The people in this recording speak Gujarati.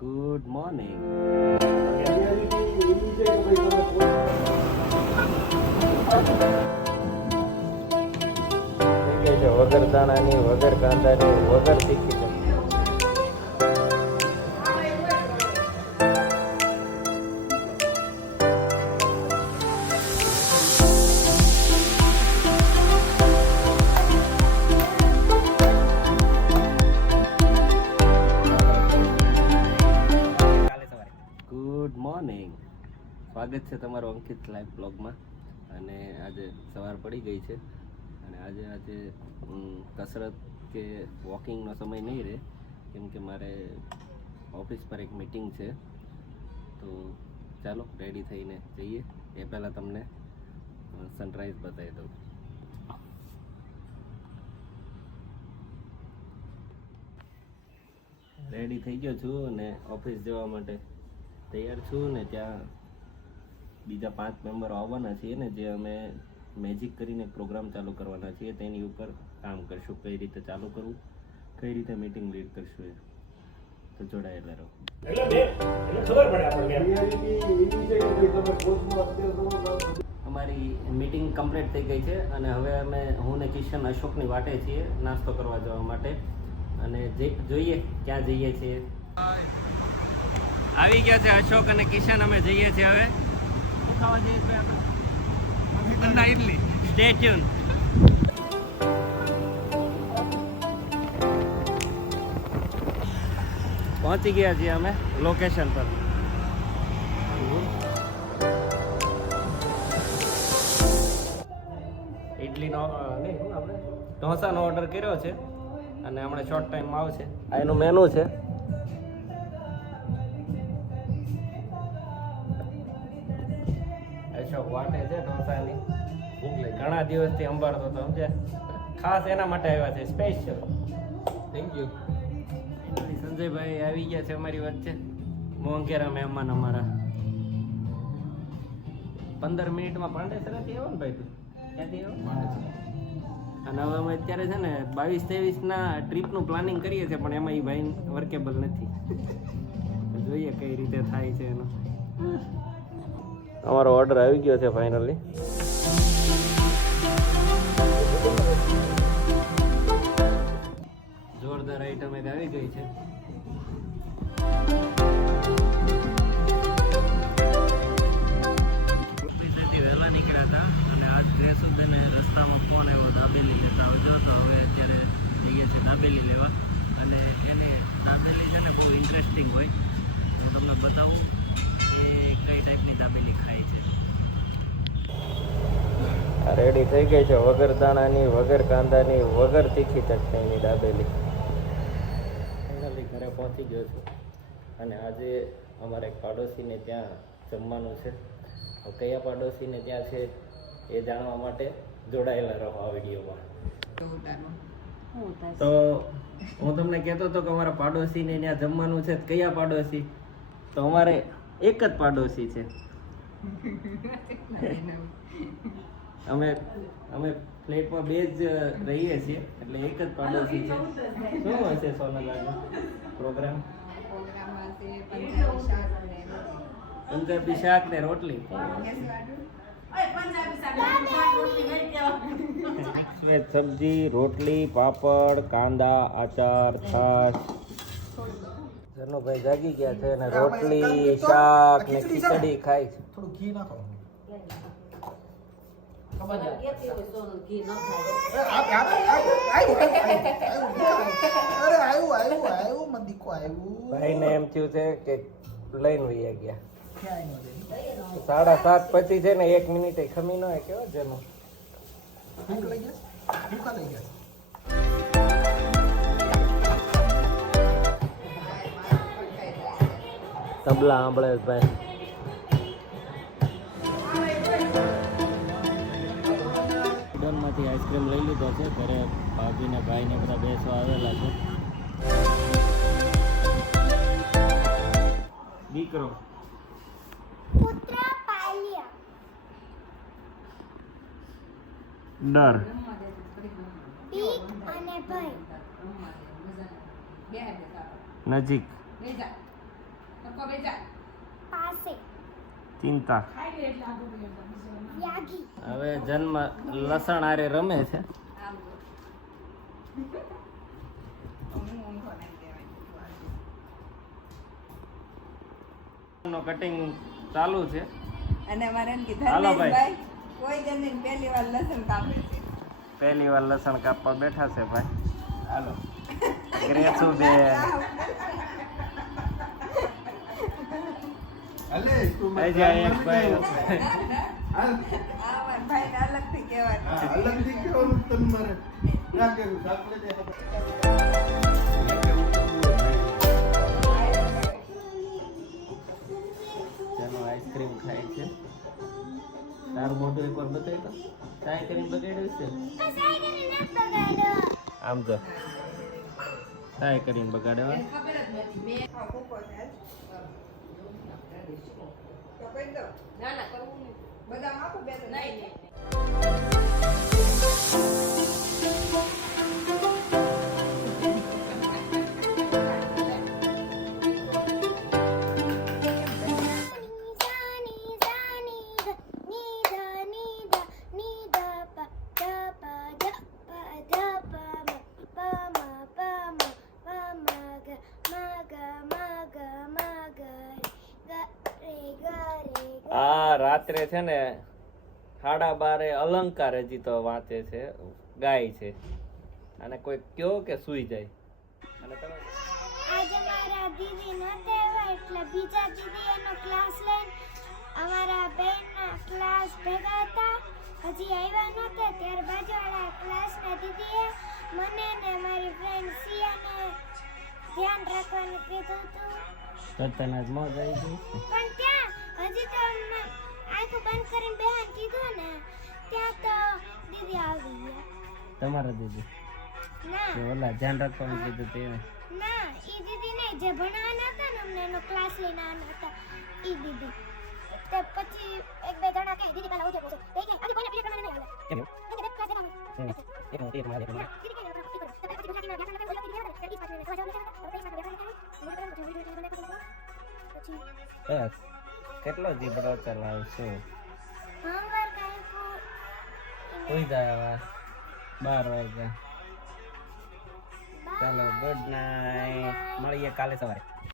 Good morning. વગર દાણાની, વગર કાંદાની, વગર તીખી ચટણી. Good morning. સ્વાગત છે તમારું અંકિત લાઈવ બ્લોગમાં. અને આજે સવાર પડી ગઈ છે અને આજે કસરત કે વોકિંગનો સમય નહીં રહે, કેમ કે મારે ઓફિસ પર એક મીટિંગ છે. તો ચાલો રેડી થઈને જઈએ. એ પહેલાં તમને સનરાઈઝ બતાવી દઉં. રેડી થઈ ગયો છું અને ઓફિસ જવા માટે તૈયાર છું. ને ત્યાં બીજા 5 મેમ્બરો આવવાના છીએ ને, જે અમે મેજિક કરીને પ્રોગ્રામ ચાલુ કરવાના છીએ તેની ઉપર કામ કરશું. કઈ રીતે ચાલુ કરવું, કઈ રીતે મીટિંગ લીડ કરશું, એ તો જોડાયેલા રહો. અમારી મીટિંગ કમ્પ્લીટ થઈ ગઈ છે અને હવે હું ને કિશન અશોકની વાટે છીએ નાસ્તો કરવા જવા માટે. અને જોઈએ ક્યાં જઈએ છીએ. આવી ગયા છે અશોક અને કિશન. અમે જઈએ છીએ હવે. શું ખાવા જઈએ છીએ આપણે? ઇડલી. Stay tune. પહોંચી ગયા છીએ અમે લોકેશન પર. ઇડલીનો નહીં, આપણે ઢોસાનો ઓર્ડર કર્યો છે અને હમણાં શોર્ટ ટાઈમમાં આવશે. આ એનું મેનુ છે. અશોક વાટે છે ઢોસાની. ઘણા દિવસથી સંભાળતો હતો, સમજે. ખાસ એના માટે આવ્યા છે, સ્પેશિયલ. Thank you. સંજયભાઈ આવી ગયા છે અમારી વચ્ચે. મોંઘેરા મહેમાન અમારા. 15 મિનિટમાં પાંડેસરાથી આવો ને ભાઈ? તું ક્યાંથી આવો? અને હવે અમે અત્યારે છે ને 22-23 ટ્રીપનું પ્લાનિંગ કરીએ છીએ, પણ એમાં એ ભાઈ વર્કેબલ નથી. જોઈએ કઈ રીતે થાય છે એનો. અમારો ઓર્ડર આવી ગયો છે ફાઇનલી. જોરદાર આઈટમ એક આવી ગઈ છે. ઓફિસેથી વહેલા નીકળ્યા હતા અને આજ ગ્રેસુદ્દીને રસ્તામાં ફોન આવ્યો, દાબેલી લેતા આવજો. તો હવે અત્યારે જઈએ છીએ દાબેલી લેવા. અને એની દાબેલી છે ને બહુ ઇન્ટરેસ્ટિંગ હોય. હું તમને બતાવું એ કઈ ટાઈપની દાબેલી ખાય છે. રેડી થઈ ગઈ છે વગર દાણાની, વગર કાંદાની, વગર તીખી ચટણીની દાબેલી. ફાઇનલી ઘરે પહોંચી ગયો છું અને આજે અમારે એક પાડોશીને ત્યાં જમવાનું છે. કયા પાડોશીને ત્યાં છે એ જાણવા માટે જોડાયેલા રહો આ વિડીયોમાં. તો હું તમને કહેતો હતો કે અમારા પાડોશીને ત્યાં જમવાનું છે. કયા પાડોશી? તો અમારે એક જ પાડોશી છે. અમે ફ્લેટમાં 2 જ રહીએ છીએ, એટલે એક જ પાડોશી છે. શું હશે સોનલ આજે પ્રોગ્રામ? પંજાબી શાક ને રોટલી. સબ્જી, રોટલી, પાપડ, કાંદા, આચાર, છાશ. જનુભાઈ જાગી ગયા છે અને રોટલી, શાક ને ખીચડી ખાય છે. થોડું ઘી નાખો. ભાઈને એમ થયું છે કે લઈને વહી ગયા. 7:30 પછી છે ને 1 મિનિટ ખમી ન હોય. કેવો જેનો તબલા સાંભળે ભાઈ. માંથી આઈસ્ક્રીમ લઈ લીધો છે. ઘરે ભાભી ને ભાઈ ને બધા બેસવા આવેલા છે. દીકરો ડર નજીક પાસે ચિંતા યાગી હવે જન્મ લસણ આરે રમે છે. નો કટિંગ ચાલુ છે. અને અમારે એમ કે હાલો ભાઈ. ધર્મેશભાઈ કોઈ જમીન પહેલી વાર લસણ કાપે છે. પહેલી વાર લસણ કાપવા બેઠા છે ભાઈ. હાલો ગ્રેસુ બે ભાઈ જાય એક ભાઈ આ અમારા ભાઈને અલગથી કહેવાનું. ચાલો આઈસ્ક્રીમ ખાય છે. તારું મોઢું એકવાર બતાવી તો ચાય કરીને બગાડ્યું છે. આમ તો ચાય કરીને બગાડે હો. હા, ભૂકો છે. તો કહી દો. બદામ આપો બે તો. આ રાત્રે છે ને 12:30 અલંકાર હજી તો વાંચે છે, ગાય છે. અને કોઈ કયો કે સુઈ જાય. અને તમે આજે મારા દીદી નહોતા આવ્યા એટલે બીજા દીદી એનો ક્લાસ લઈને અમારા બેનના ક્લાસ ભેગા હતા. હજી આવ્યા નહોતા ત્યારે બાજુવાળા ક્લાસના દીદીએ મને ને મારી ફ્રેન્ડ સિયાને ધ્યાન રાખવાનું કીધું હતું. તને જ મોજ આવી ગઈ. પણ ત્યાં હજી તો આંખો બંધ કરીને બેહાન કીધું ને ત્યાં તો દીદી આવી ગયા. તમારા દીદી ના કે ઓલા ધ્યાન રાખવાનું કીધું તે ના ઈ દીદી નહીં, જે ભણાવવાના હતા ને અમને એનો ક્લાસ લઈને આવવાના હતા ઈ દીદી. તે પછી એક બે જણા કે દીદી કાલે ઉઠે બોલે તે કે આજે કોઈને પીરિયડ કરવાના નહીં આવે કેમ? એને બે ક્લાસ દેવાનો એક મોટી એક મારી દીદી કે દીદી પછી ગુજરાતીમાં વ્યાકરણ લખાય ઓલી દીદી આવે 30 પાછળ જવાનું છે તો 30 પછી બસ કેટલો જીબડો ચલાવશો. હોમવર્ક આપ્યું સુઈ જાય હવે 12 વાગ્યા. ચાલો ગુડ નાઇટ, મળીએ કાલે સવારે.